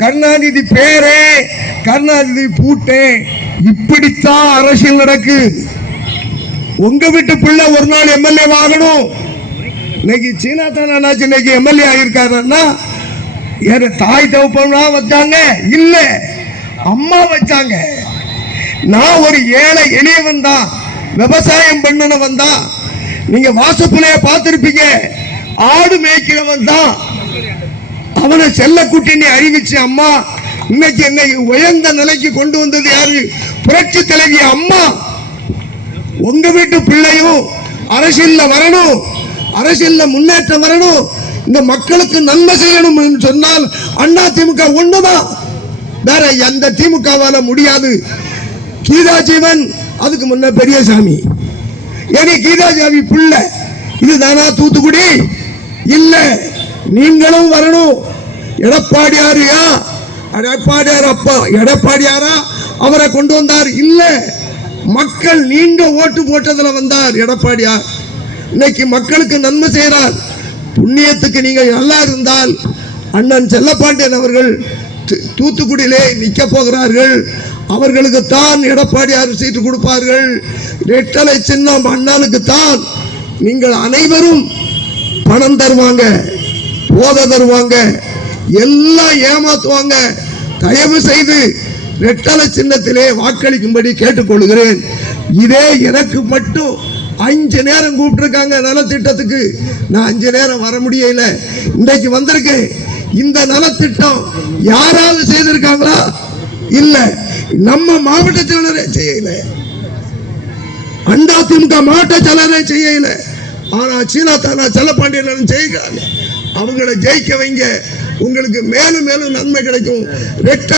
கருணாநிதி பேரே கருணாநிதி பூட்டே இப்படித்தான் அரசியல் நடக்கு. உங்க வீட்டு பிள்ளை ஒரு நாள் எம்எல்ஏ ஆகணும். இன்னைக்கு சீனா தானே இன்னைக்கு எம்எல்ஏ ஆகியிருக்காருன்னா தாய் தகப்பனா வச்சாங்க இல்ல அம்மா வச்சாங்க. நான் ஒரு ஏழை எளியவன் தான், விவசாயம் பண்ணனவன் தான். நீங்க வாசப்புலைய பார்த்திருப்பீங்க, ஆடு மேய்க்கிறவன் தான். அவனை செல்லக்குட்டின்னு அறிவிச்சு அம்மா இன்னைக்கு என்னை உயர்ந்த நிலைக்கு கொண்டு வந்தது யாரு? புரட்சி தலைவி அம்மா. உங்க வீட்டு பிள்ளையும் அரசியல்ல வரணும், அரசியல்ல முன்னேற்றம் வரணும், இந்த மக்களுக்கு நன்மை செய்யணும் சொன்னால் அண்ணா திமுக ஒண்ணுதான், வேற எந்த திமுகவால முடியாது. கீதா ஜீவன் அதுக்கு முன்ன பெரியசாமி, ஏனி கீதா ஜாவி புள்ள இதுதானா தூத்துக்குடி? இல்ல, நீங்களும் வரணும். எடப்பாடியாரியா? எடப்பாடியார் அப்பா எடப்பாடியாரா அவரை கொண்டு வந்தார்? இல்ல, மக்கள் நீங்க ஓட்டு போட்டதுல வந்தார் எடப்பாடியார். இன்னைக்கு மக்களுக்கு நன்மை செய்யறார். புண்ணியத்துக்கு நீங்க நல்லா இருந்தால் அண்ணன் செல்லப்பாண்டியன் அவர்கள் தூத்துக்குடியிலே நிக்க போகிறார்கள். அவர்களுக்கு தான் எடப்பாடியார் சீட்டு கொடுப்பார்கள். ரெட்டலை சின்னம் அண்ணனுக்கு தான். நீங்கள் அனைவரும் பணம் தருவாங்க, போதை தருவாங்க, எல்லாம் ஏமாத்துவாங்க. தயவு செய்து ரெட்டலை சின்னத்திலே வாக்களிக்கும்படி கேட்டுக்கொள்கிறேன். இதே எனக்கு மட்டும் 5 நேரம் கூப்பிட்டுருக்காங்க நலத்திட்டத்துக்கு. நான் 5 நேரம் வர முடியல, இன்றைக்கு வந்திருக்கேன். இந்த நலத்திட்டம் யாராவது செய்திருக்காங்களா? இல்ல, நம்ம மாவட்ட செயலரே செய்யல, அண்ணா திமுக மாவட்ட செயலரே செய்யல. ஆனா சீனா தானா செல்லப்பாண்டியன் செய்கிறாங்க. அவங்களை ஜெயிக்க வைங்க, உங்களுக்கு மேலும் மேலும் நன்மை கிடைக்கும்.